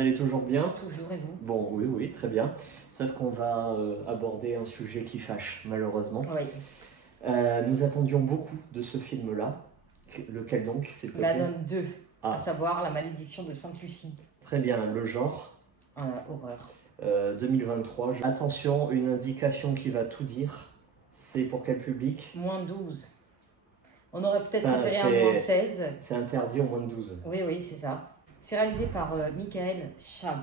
allez toujours bien? Toujours, et vous? Bon, oui, oui, très bien. Sauf qu'on va aborder un sujet qui fâche, malheureusement. Oui. Nous attendions beaucoup de ce film-là. Lequel donc, s'il te plaît? La Nonne 2, Ah, à savoir La Malédiction de Sainte-Lucie. très bien. Le genre, Horreur. 2023. Attention, une indication qui va tout dire. C'est pour quel public? Moins 12. On aurait peut-être Enfin, préféré un moins 16. C'est interdit au moins de 12. Oui, oui, c'est ça. C'est réalisé par Michael Chaves.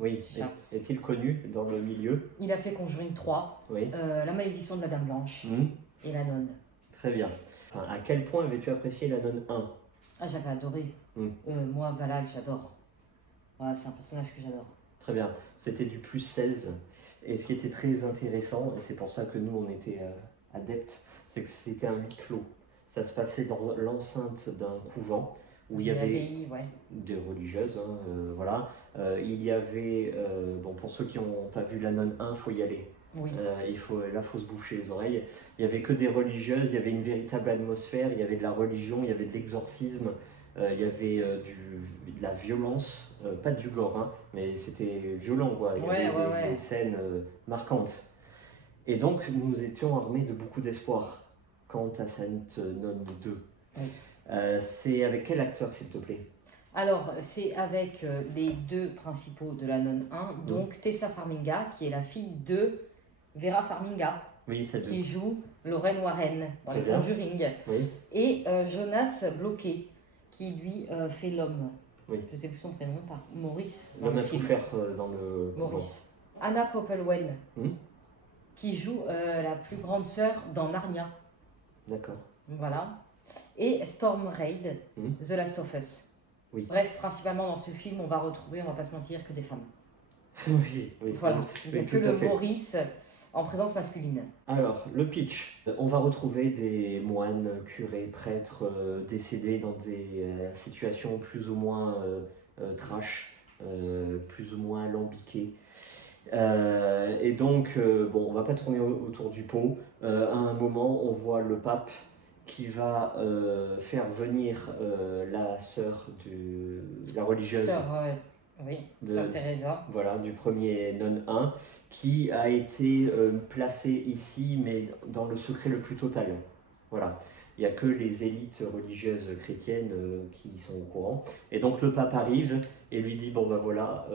Oui, Chaves. est-il connu dans le milieu? Il a fait Conjuring 3, Oui. La Malédiction de la Dame Blanche et La Nonne. Très bien. Enfin, à quel point avais-tu apprécié La Nonne 1? Ah, j'avais adoré. Moi, Valak, j'adore. Voilà, c'est un personnage que j'adore. Très bien. C'était du plus 16. Et ce qui était très intéressant, et c'est pour ça que nous on était adeptes, c'est que c'était un huis clos. Ça se passait dans l'enceinte d'un couvent où il y avait des religieuses, hein, voilà. Il y avait, bon, pour ceux qui n'ont pas vu La Nonne 1, il faut y aller. Oui. Là, faut se boucher les oreilles. Il n'y avait que des religieuses, il y avait une véritable atmosphère, il y avait de la religion, il y avait de l'exorcisme, il y avait de la violence, pas du gore, hein, mais c'était violent, quoi. Il y avait des scènes marquantes. Et donc, nous étions armés de beaucoup d'espoir quant à cette Nonne 2. Oui. C'est avec quel acteur, s'il te plaît? Alors, c'est avec les deux principaux de La Nonne 1, donc Tessa Farmiga, qui est la fille de Vera Farmiga, qui joue Lorraine Warren dans les Conjuring, et Jonas Bloquet, qui lui fait l'homme. Je ne sais plus son prénom, pas Maurice. L'homme à tout faire dans le... Maurice. Anna Popplewell, qui joue la plus grande sœur dans Narnia. D'accord. Voilà. Et Storm Reid, The Last of Us. Oui. Bref, principalement dans ce film, on va retrouver, on va pas se mentir, que des femmes. Oui. Voilà. Il n'y a que le Maurice en présence masculine. Alors, le pitch. On va retrouver des moines, curés, prêtres décédés dans des situations plus ou moins trash, plus ou moins alambiquées. Et donc, bon, on va pas tourner autour du pot. À un moment, on voit le pape qui va faire venir la sœur de la religieuse. Sœur Teresa. Voilà, du premier Nonne 1, qui a été placée ici, mais dans le secret le plus total. Voilà. Il n'y a que les élites religieuses chrétiennes qui sont au courant. Et donc le pape arrive et lui dit, bon ben voilà,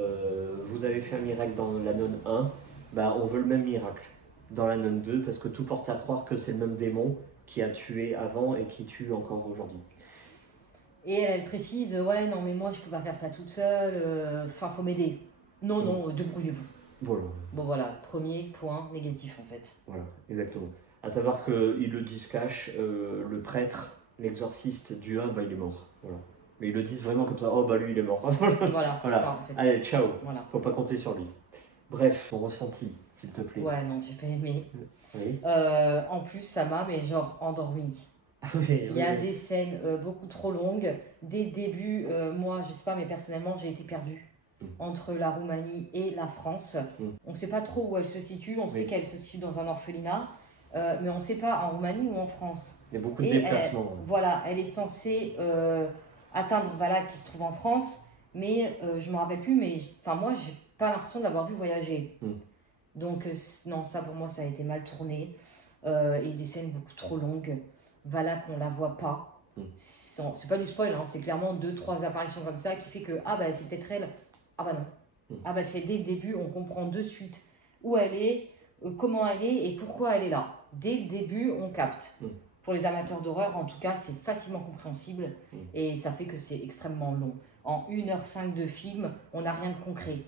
vous avez fait un miracle dans la Nonne 1, ben, on veut le même miracle dans la Nonne 2, parce que tout porte à croire que c'est le même démon qui a tué avant et qui tue encore aujourd'hui. Et elle précise, ouais, non mais moi je peux pas faire ça toute seule, enfin faut m'aider. Non, non, débrouillez-vous. Voilà. Bon voilà, premier point négatif en fait. Voilà, exactement. À savoir qu'ils le disent cash, le prêtre, l'exorciste du 1, bah, il est mort. Voilà. Mais ils le disent vraiment comme ça, oh bah lui il est mort. Voilà, ça en fait. Allez, ciao, faut pas compter sur lui. Bref, ton ressenti, s'il te plaît. Ouais, non, j'ai pas aimé. En plus, ça m'a, mais genre, endormi. Il y a des scènes beaucoup trop longues. Dès le début, moi, je sais pas, mais personnellement, j'ai été perdue entre la Roumanie et la France. On ne sait pas trop où elle se situe. On sait qu'elle se situe dans un orphelinat, mais on ne sait pas en Roumanie ou en France. Il y a beaucoup de déplacements. Voilà, elle est censée atteindre Valak, qui se trouve en France, mais je me rappelle plus. Mais moi, j'ai pas l'impression de l'avoir vu voyager. Donc non, ça pour moi, ça a été mal tourné. Et des scènes beaucoup trop longues. Valak, on la voit pas. C'est pas du spoil, hein, c'est clairement 2-3 apparitions comme ça qui fait que ah bah c'est peut-être elle. Ah bah non. Ah bah c'est dès le début, on comprend de suite où elle est, comment elle est et pourquoi elle est là. Dès le début, on capte. Pour les amateurs d'horreur, en tout cas, c'est facilement compréhensible et ça fait que c'est extrêmement long. En 1h05 de film, on n'a rien de concret.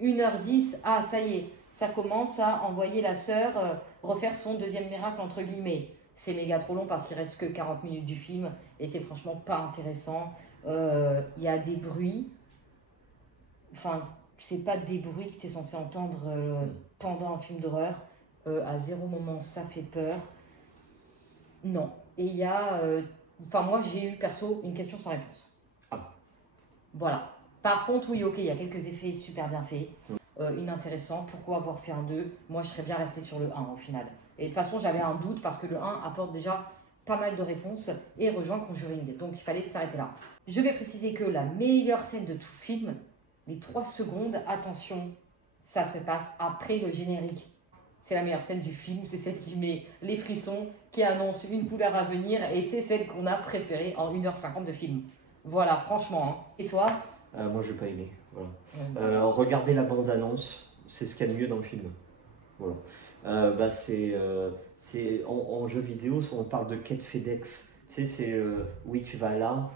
1h10, ah ça y est, ça commence à envoyer la sœur refaire son deuxième miracle entre guillemets. C'est méga trop long parce qu'il reste que 40 minutes du film et c'est franchement pas intéressant. Il y a des bruits, enfin c'est pas des bruits que tu es censé entendre pendant un film d'horreur. À zéro moment ça fait peur. Non. Et il y a, moi j'ai eu perso une question sans réponse. Voilà. Par contre oui ok, il y a quelques effets super bien faits. Inintéressant, pourquoi avoir fait un 2? Moi je serais bien resté sur le 1 au final. Et de toute façon j'avais un doute parce que le 1 apporte déjà pas mal de réponses et rejoint Conjuring, donc il fallait s'arrêter là. Je vais préciser que la meilleure scène de tout film les 3 secondes, attention, ça se passe après le générique. C'est la meilleure scène du film, c'est celle qui met les frissons, qui annonce une couleur à venir, et c'est celle qu'on a préférée en 1h50 de film. Voilà, franchement. Hein. Et toi? Moi, je n'ai pas aimé. Voilà. Regardez la bande-annonce, c'est ce qu'il y a de mieux dans le film. Voilà. En jeu vidéo, on parle de quête FedEx. Oui, tu vas là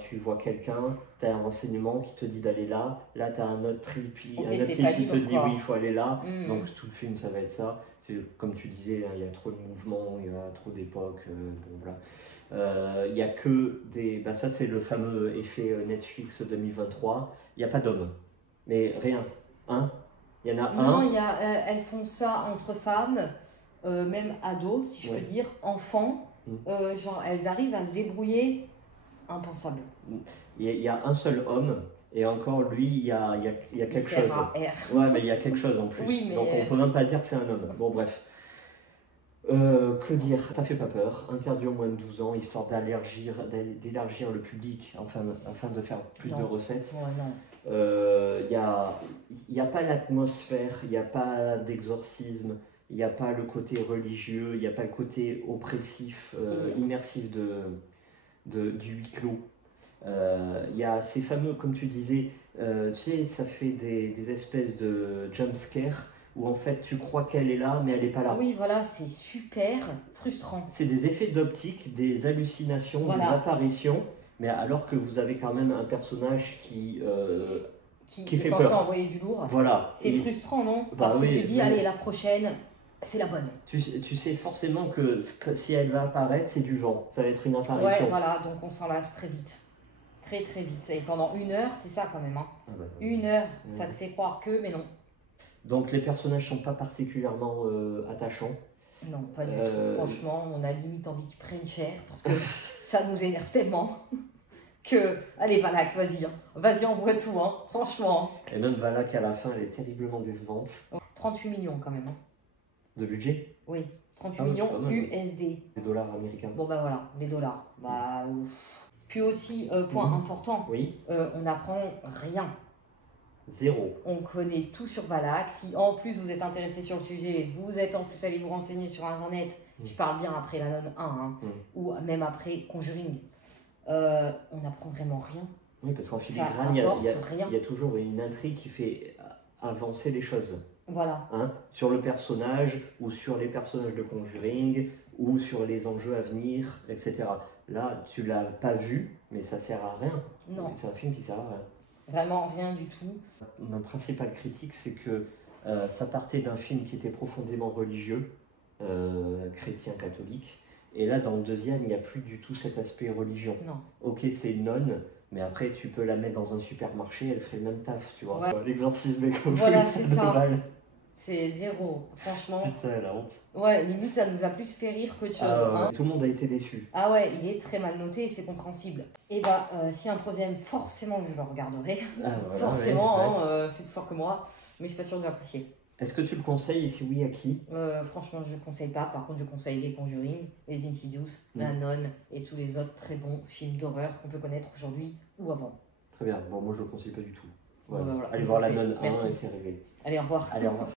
tu vois quelqu'un, tu as un renseignement qui te dit d'aller là tu as un autre trip, qui te dit oui, il faut aller là. Donc tout le film, ça va être ça. C'est comme tu disais, hein, il y a trop de mouvements, il y a trop d'époques. Bon, voilà. Il y a que des. Ça, c'est le fameux effet Netflix 2023. Il n'y a pas d'hommes, mais rien. Hein? Il y en a non, un. Elles font ça entre femmes, même ados, si je peux dire, enfants. Genre, elles arrivent à se débrouiller, impensable. Il y a un seul homme, et encore lui, il y a quelque chose. Ouais, mais il y a quelque chose en plus. Oui, mais... Donc on peut même pas dire que c'est un homme. Bon, bref. Que dire? Ça fait pas peur. Interdit au moins de 12 ans, histoire d'élargir le public, afin de faire plus de recettes. Ouais, non. Il n'y a pas l'atmosphère, il n'y a pas d'exorcisme, il n'y a pas le côté religieux, il n'y a pas le côté oppressif, immersif du huis clos. Il y a ces fameux, comme tu disais, tu sais, ça fait des espèces de jumpscares où en fait tu crois qu'elle est là, mais elle n'est pas là. Oui, voilà, c'est super frustrant. C'est des effets d'optique, des hallucinations, des apparitions. Mais alors que vous avez quand même un personnage qui fait est censé peur. Envoyer du lourd. Voilà. C'est frustrant, non? Parce que tu dis, allez, la prochaine, c'est la bonne. Tu sais forcément que si elle va apparaître, c'est du vent. Ça va être une apparition. Ouais, voilà, donc on s'en lasse très vite. Très très vite. Et pendant 1 heure, c'est ça quand même. Hein. 1 heure, ça te fait croire que, mais non. Donc les personnages sont pas particulièrement attachants. Non, pas du tout. Franchement, on a limite envie qu'ils prennent cher parce que ça nous énerve tellement que. Allez, Valak, vas-y. Hein. Vas-y, envoie tout, hein. Franchement. Et même Valak, à la fin, elle est terriblement décevante. 38 millions quand même. Hein. De budget? Oui, 38 millions USD. Les dollars américains. Bon, bah voilà, les dollars. Bah. Puis aussi, point important, on n'apprend rien. Zéro. On connaît tout sur Valak. Si en plus vous êtes intéressé sur le sujet, vous êtes en plus allé vous renseigner sur Internet, je parle bien après la nonne 1, hein, ou même après Conjuring, on n'apprend vraiment rien. Oui, parce qu'en filigrane, il y a toujours une intrigue qui fait avancer les choses. Voilà. Hein, sur le personnage, ou sur les personnages de Conjuring, ou sur les enjeux à venir, etc. Là, tu l'as pas vu, mais ça sert à rien. Non. C'est un film qui sert à rien. Vraiment rien du tout. Ma principale critique, c'est que ça partait d'un film qui était profondément religieux, chrétien, catholique. Et là, dans le deuxième, il n'y a plus du tout cet aspect religion. Non. Ok, c'est une nonne, mais après, tu peux la mettre dans un supermarché, elle ferait le même taf, tu vois. Ouais. L'exorcisme est comme voilà, c'est ça. C'est zéro, franchement. Putain, la honte. Ouais, limite, ça nous a plus fait rire qu'autre chose. Hein. Tout le monde a été déçu. Ah ouais, il est très mal noté et c'est compréhensible. Et bah, s'il y a un troisième, forcément que je le regarderai. Voilà, forcément, ouais. C'est plus fort que moi, mais je suis pas sûre de l'apprécier. Est-ce que tu le conseilles et si oui, à qui? Franchement, je ne conseille pas. Par contre, je conseille les Conjuring, les Insidious, la Nonne et tous les autres très bons films d'horreur qu'on peut connaître aujourd'hui ou avant. Très bien. Bon, moi, je ne le conseille pas du tout. Voilà. Voilà. Allez voir la Nonne 1 et c'est réglé. Allez, au revoir. Allez, au revoir.